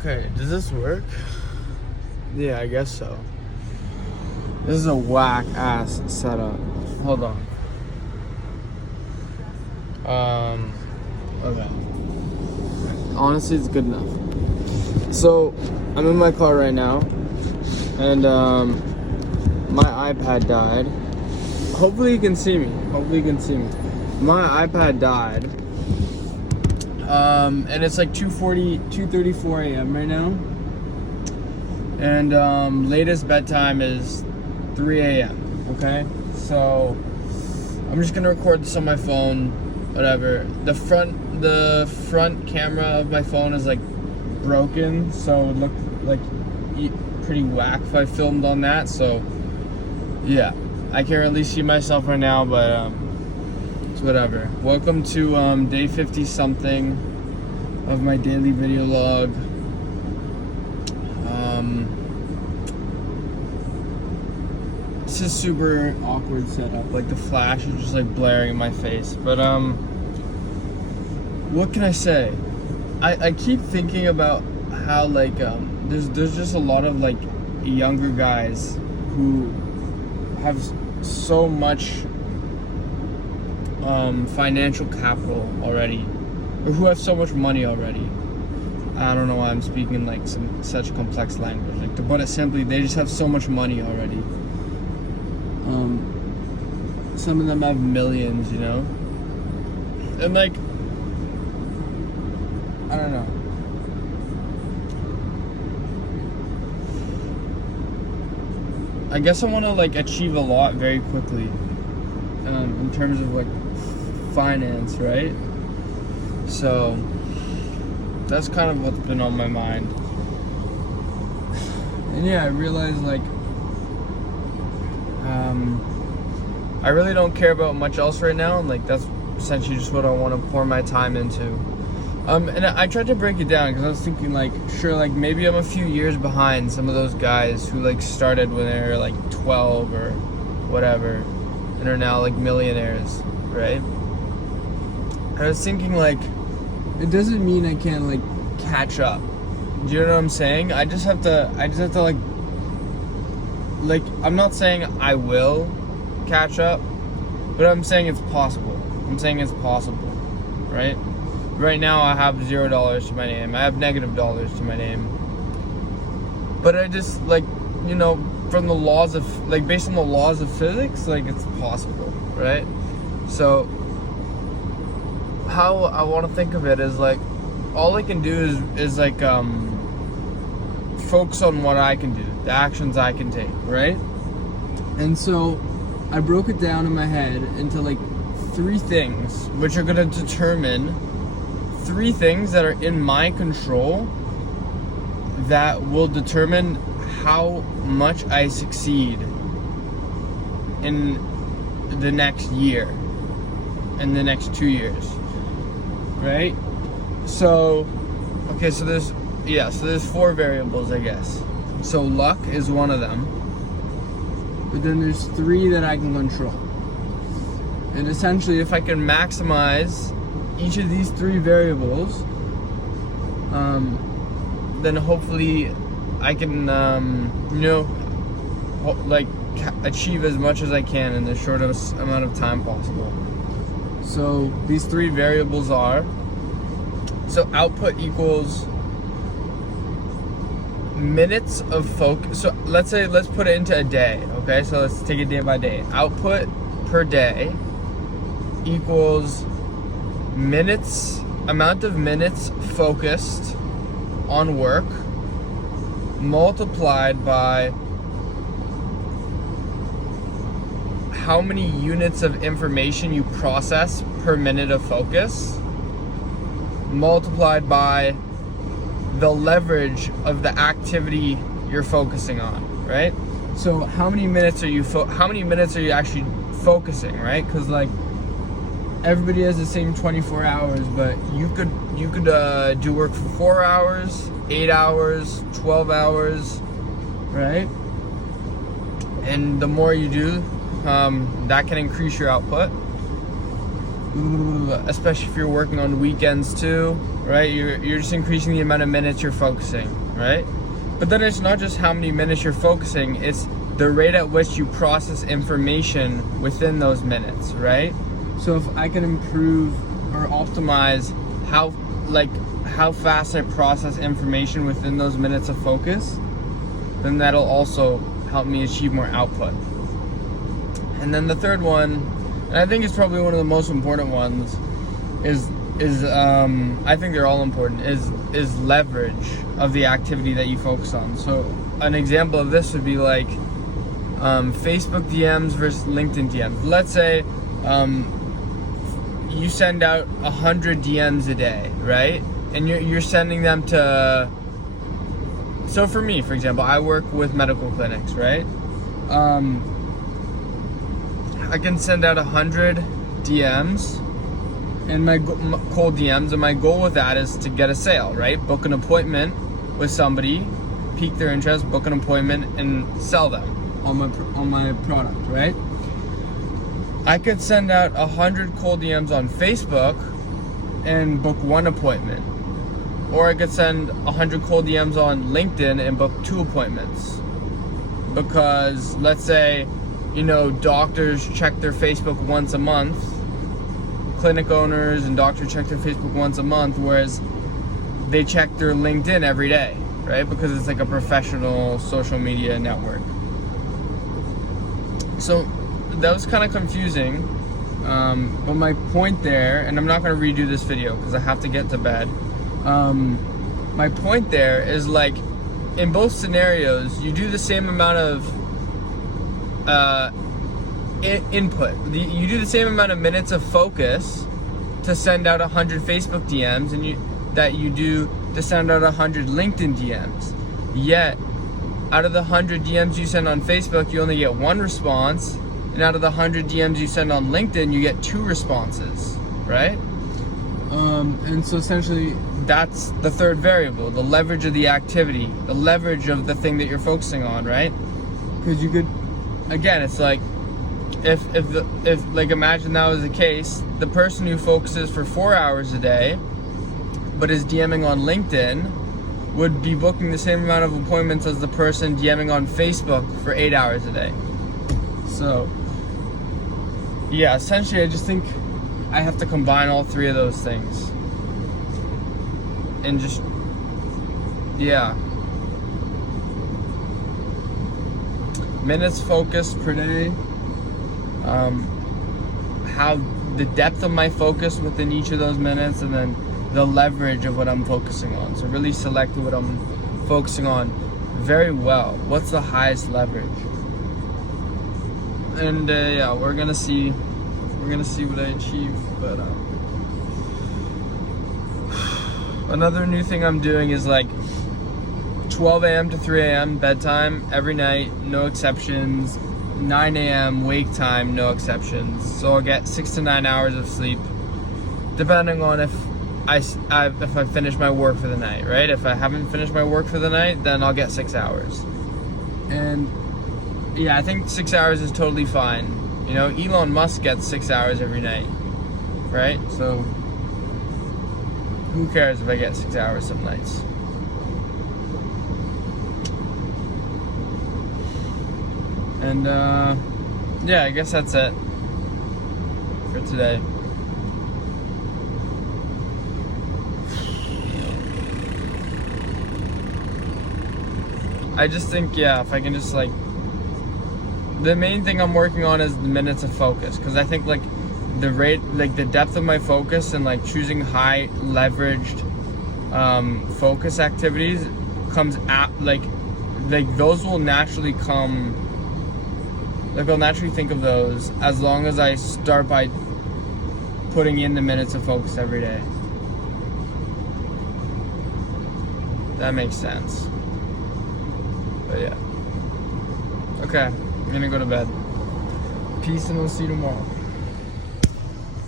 Okay, does this work? Yeah, I guess so. This is a whack ass setup. Hold on. Okay. Honestly, it's good enough. So, I'm in my car right now, and my iPad died. Hopefully you can see me. My iPad died. And it's like 2:34 a.m. right now. And latest bedtime is 3 a.m. Okay? So I'm just gonna record this on my phone, whatever. The front camera of my phone is like broken, so it would look like pretty whack if I filmed on that. So yeah, I can't really see myself right now, but it's whatever. Welcome to day 50 something of my daily video log. This is super awkward setup. Like the flash is just like blaring in my face. But what can I say? I keep thinking about how like there's just a lot of like younger guys who have so much financial capital already, or who have so much money already. I don't know why I'm speaking like such complex language. Like, to put it simply, they just have so much money already. Some of them have millions, you know? And like, I don't know. I guess I want to like achieve a lot very quickly, in terms of like finance, right? So that's kind of what's been on my mind. And yeah, I realized like I really don't care about much else right now, and like that's essentially just what I want to pour my time into. And I tried to break it down because I was thinking like, sure, like maybe I'm a few years behind some of those guys who like started when they were like 12 or whatever and are now like millionaires, right? I was thinking like, it doesn't mean I can't like catch up. Do you know what I'm saying? I just have to like I'm not saying I will catch up, but I'm saying it's possible. Right? Right now I have $0 to my name. I have negative dollars to my name. But I just like, you know, from the laws of like, based on the laws of physics, like it's possible, right? So how I want to think of it is like, all I can do is like focus on what I can do, the actions I can take, right? And so I broke it down in my head into like 3 things, which are gonna determine 3 things that are in my control that will determine how much I succeed in the next year, in the next 2 years, right? So, okay, so there's 4 variables, I guess. So luck is one of them, but then there's 3 that I can control. And essentially, if I can maximize each of these 3 variables, then hopefully I can, achieve as much as I can in the shortest amount of time possible. So these 3 variables are, so output equals minutes of focus. So let's put it into a day, okay? So let's take it day by day. Output per day equals amount of minutes focused on work multiplied by how many units of information you process per minute of focus multiplied by the leverage of the activity you're focusing on, right? So how many minutes are you actually focusing, right? Because like everybody has the same 24 hours, but you could do work for 4 hours, 8 hours, 12 hours, right? And the more you do, that can increase your output. especially if you're working on weekends too, right? You're just increasing the amount of minutes you're focusing, right? But then it's not just how many minutes you're focusing, it's the rate at which you process information within those minutes, right? So if I can improve or optimize how fast I process information within those minutes of focus, then that'll also help me achieve more output. And then the third one, and I think it's probably one of the most important ones, is I think they're all important, is leverage of the activity that you focus on. So an example of this would be like Facebook DMs versus LinkedIn DMs. Let's say you send out 100 DMs a day, right? And you're sending them to, so for me, for example, I work with medical clinics, right? I can send out 100 DMs and my cold DMs, and my goal with that is to get a sale, right? Book an appointment with somebody, pique their interest, book an appointment, and sell them on my product, right? I could send out 100 cold DMs on Facebook and book one appointment, or I could send 100 cold DMs on LinkedIn and book 2 appointments. Because let's say, doctors check their Facebook once a month, clinic owners and doctors check their Facebook once a month, whereas they check their LinkedIn every day, right? Because it's like a professional social media network. So that was kind of confusing, but my point there, and I'm not going to redo this video because I have to get to bed. My point there is, like, in both scenarios, you do the same amount of input. You do the same amount of minutes of focus to send out 100 Facebook DMs that you do to send out 100 LinkedIn DMs. Yet, out of the 100 DMs you send on Facebook, you only get 1 response, and out of the 100 DMs you send on LinkedIn, you get 2 responses, right? And so essentially, that's the third variable, the leverage of the activity, the leverage of the thing that you're focusing on, right? Because you could, again, it's like, if like, imagine that was the case, the person who focuses for 4 hours a day, but is DMing on LinkedIn, would be booking the same amount of appointments as the person DMing on Facebook for 8 hours a day. So, yeah, essentially, I just think I have to combine all 3 of those things. And just, yeah. Minutes focused per day. How the depth of my focus within each of those minutes, and then the leverage of what I'm focusing on. So really select what I'm focusing on very well. What's the highest leverage? And yeah, we're gonna see what I achieve. But another new thing I'm doing is like 12 a.m. to 3 a.m. bedtime every night, no exceptions. 9 a.m. wake time, no exceptions. So I'll get 6 to 9 hours of sleep, depending on if I finish my work for the night, right? If I haven't finished my work for the night, then I'll get 6 hours. And yeah, I think 6 hours is totally fine. Elon Musk gets 6 hours every night, right? So who cares if I get 6 hours some nights? And yeah, I guess that's it for today. I just think, yeah, if I can just, like, the main thing I'm working on is the minutes of focus, because I think, like, the rate, like, the depth of my focus and, like, choosing high leveraged focus activities comes at, like those will naturally come. Like, I'll naturally think of those as long as I start by putting in the minutes of focus every day. That makes sense. But yeah. Okay, I'm gonna go to bed. Peace, and we'll see you tomorrow.